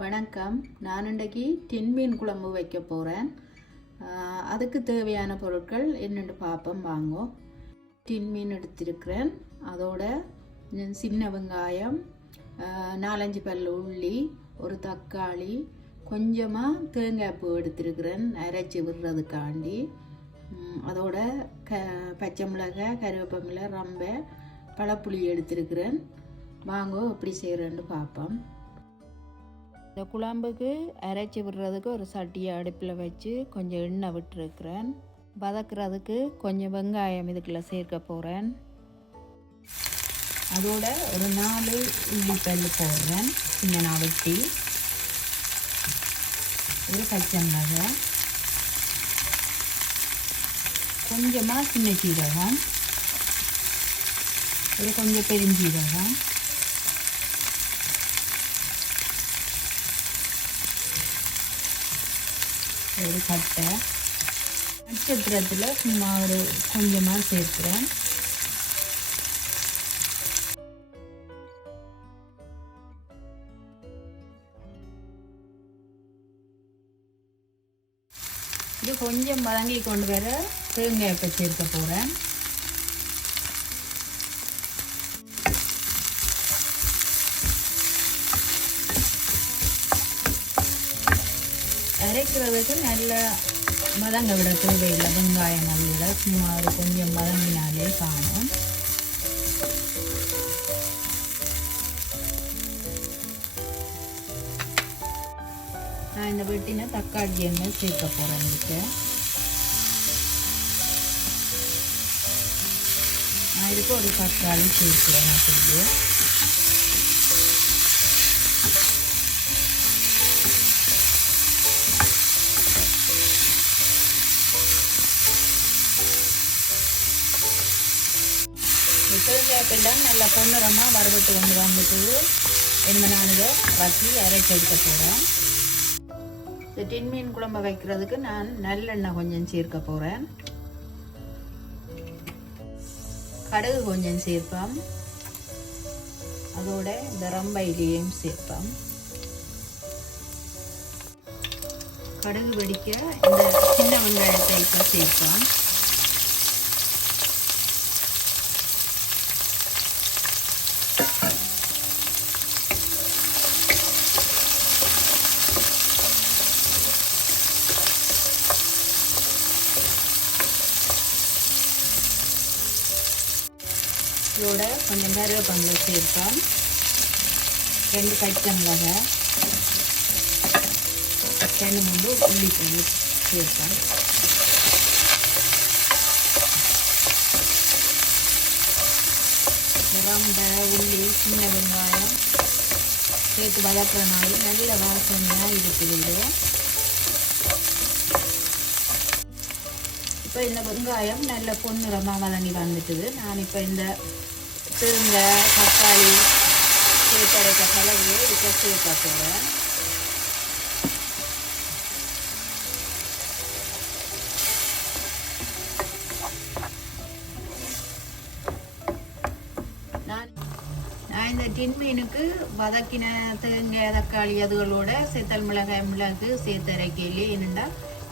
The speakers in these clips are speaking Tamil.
வணக்கம். நான் இன்றைக்கி டின் மீன் குழம்பு வைக்க போகிறேன். அதுக்கு தேவையான பொருட்கள் என்னென்னு பார்ப்போம் வாங்கோ. டின் மீன் எடுத்திருக்கிறேன். அதோட சின்ன வெங்காயம், 4-5 பல் உள்ளி, ஒரு தக்காளி, கொஞ்சமாக தேங்காய் பூ எடுத்திருக்கிறேன் அரைச்சி விடுறதுக்காண்டி. அதோட பச்சை மிளகாய், கருவேப்பமில்லை, ரம்பை, பழப்புளி எடுத்திருக்கிறேன். வாங்கோ எப்படி செய்கிறேன்னு பார்ப்போம். இந்த குழம்புக்கு அரைச்சி விடுறதுக்கு ஒரு சட்டியை அடுப்பில் வச்சு கொஞ்சம் எண்ணெய் விட்டுருக்கிறேன். வதக்கிறதுக்கு கொஞ்சம் வெங்காயம் இதுக்குள்ளே சேர்க்க போகிறேன். அதோட ஒரு 4 உள்ளிப்பல் போடுறேன், சின்ன வெட்டி. ஒரு பச்சை மிளகாய், கொஞ்சமாக சின்ன சீரகம், ஒரு கொஞ்சம் பெருஞ்சீரகம், ஒரு கட்டை, நட்சத்திரத்தில் சும்மா ஒரு கொஞ்சமாக சேர்க்கிறேன். இது கொஞ்சம் வதங்கி கொண்டு வர தேங்காய் இப்போ சேர்க்க போகிறேன். அரைக்கிறதுக்கு நல்லா மதங்க விட தேவையில்லை. வெங்காயம் நல்லா சும்மா ஒரு கொஞ்சம் மதங்கினாலே காணும். நான் இந்த வெட்டின தக்காளி எண்ணெய் சேர்க்க போகிறேன். இதுக்கு நான் இதுக்கு ஒரு தக்காளி சேர்க்கிறேன். அப்படியே தேங்காய்ப்பெல்லாம் நல்லா பொன்னிறமாக வறுபட்டு கொண்டு வந்துட்டு இனிமேல் நான் இதை வச்சு அரைச்சி எடுக்க போகிறேன். இந்த டின் மீன் குழம்பு வைக்கிறதுக்கு நான் நல்லெண்ணெய் கொஞ்சம் சேர்க்க போகிறேன். கடுகு கொஞ்சம் சேர்ப்போம். அதோட இந்த ரம்பையிலையும் சேர்ப்போம். கடுகு வெடிக்க இந்த சின்ன வெங்காயத்தை இப்போ சேர்ப்போம். இதோட கொஞ்சம் கருவேப்பிலை சேர்ப்போம். 2 பச்சை மிளகாய், 2-3 உள்ளிப்பூ சேர்ப்போம். ரம்பை, உள்ளி, சின்ன வெங்காயம் சேர்த்து வதக்கிறனால நல்ல வாசனையாக இருக்குது. இது இப்போ இந்த வெங்காயம் நல்ல பொன்னிறமாக வதங்கி வந்துட்டுது. நான் இப்போ இந்த தேங்காய், தக்காளி சேர்த்து அரைக்க கலவையை இதுக்கு சேர்க்க போகிறேன். நான் இந்த டின் மீனுக்கு வதக்கின தேங்காய், தக்காளி அதுகளோட சேத்தல் மிளகாய், மிளகு சேர்த்து அரைக்கையிலே என்னென்னா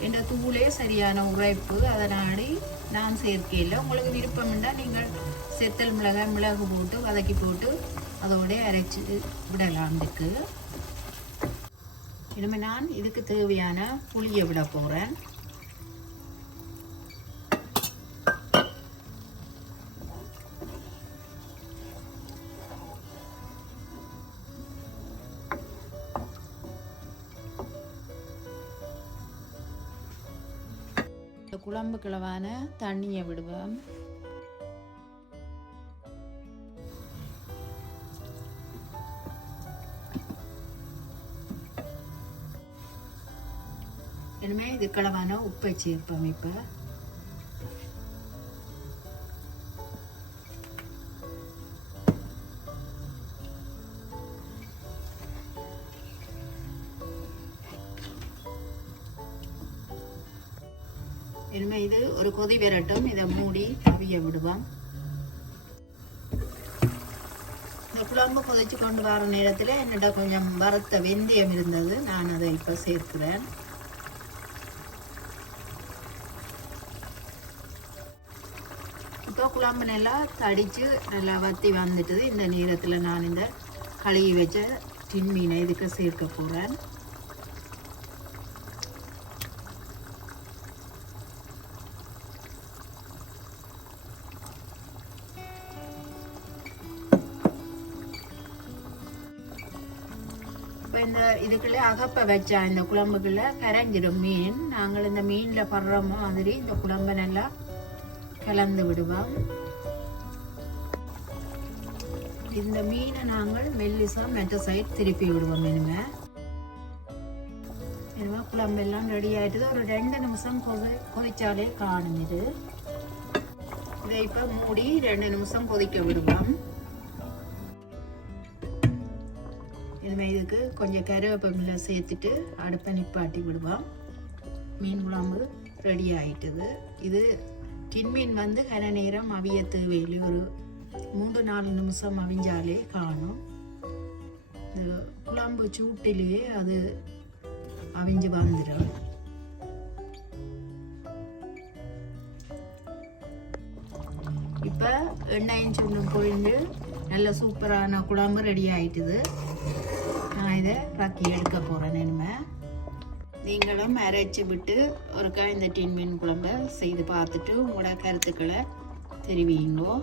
என்ற தூளே சரியான உரைப்பு, அதனாடி நான் சேர்க்கையில். உங்களுக்கு விருப்பம் இருந்தால் நீங்கள் சேத்தல் மிளகாய், மிளகு போட்டு வதக்கி போட்டு அதோட அரைச்சி விடலாம். இதுக்கு இனிமேல் நான் இதுக்கு தேவையான புளியை விட போகிறேன். குழம்பு கிளவான தண்ணியை விடுவேன். இனிமே இது கிளவான உப்பை சேர்ப்போம். இப்போ இனிமே இது ஒரு கொதி வரட்டும். இதை மூடி அவிய விடுவோம். இந்த குழம்பு கொதிச்சு கொண்டு வர நேரத்தில் என்னிட்ட கொஞ்சம் வறுத்த வெந்தயம் இருந்தது, நான் அதை இப்போ சேர்க்கிறேன். இப்போ குழம்பு நல்லா தடித்து நல்லா வற்றி வந்துட்டுது. இந்த நேரத்தில் நான் இந்த கழுவி வச்ச டின் மீனை இதுக்கு சேர்க்க போகிறேன். இப்போ இந்த இதுக்குள்ளே அகப்பை வச்சா இந்த குழம்புக்குள்ளே கரைஞ்சிடும் மீன். நாங்கள் இந்த மீனில் படுற மாதிரி இந்த குழம்பை நல்லா கலந்து விடுவோம். இந்த மீனை நாங்கள் மெல்லிசா மற்ற சைட் திருப்பி விடுவோம். இனிமே குழம்பெல்லாம் ரெடி ஆகிட்டுது. ஒரு 2 நிமிஷம் கொதிச்சாலே காணும். இதை இப்போ மூடி 2 நிமிஷம் கொதிக்க விடுவோம். இனிமேல் இதுக்கு கொஞ்சம் கருவேப்பிலை சேர்த்துட்டு அடுப்பை நிப்பாட்டி விடுவோம். மீன் குழம்பு ரெடி ஆகிட்டுது. இது டின் மீன் வந்து கன நேரம் அவிய தேவையில்லை, ஒரு 3-4 நிமிஷம் அவிஞ்சாலே காணும். இந்த குழம்பு சூட்டிலேயே அது அவிஞ்சு வந்துடும். இப்போ எண்ணெயும் சுண்ணும் பொழிந்து நல்ல சூப்பரான குழம்பு ரெடி ஆகிட்டுது. நான் இதை ரக்கி எடுக்க போகிறேன். இனிமேல் நீங்களும் அரைச்சி விட்டு ஒருக்கா இந்த டின் மீன் குழம்பை செய்து பார்த்துட்டு உங்களோட கருத்துக்களை தெரிவிங்கோ.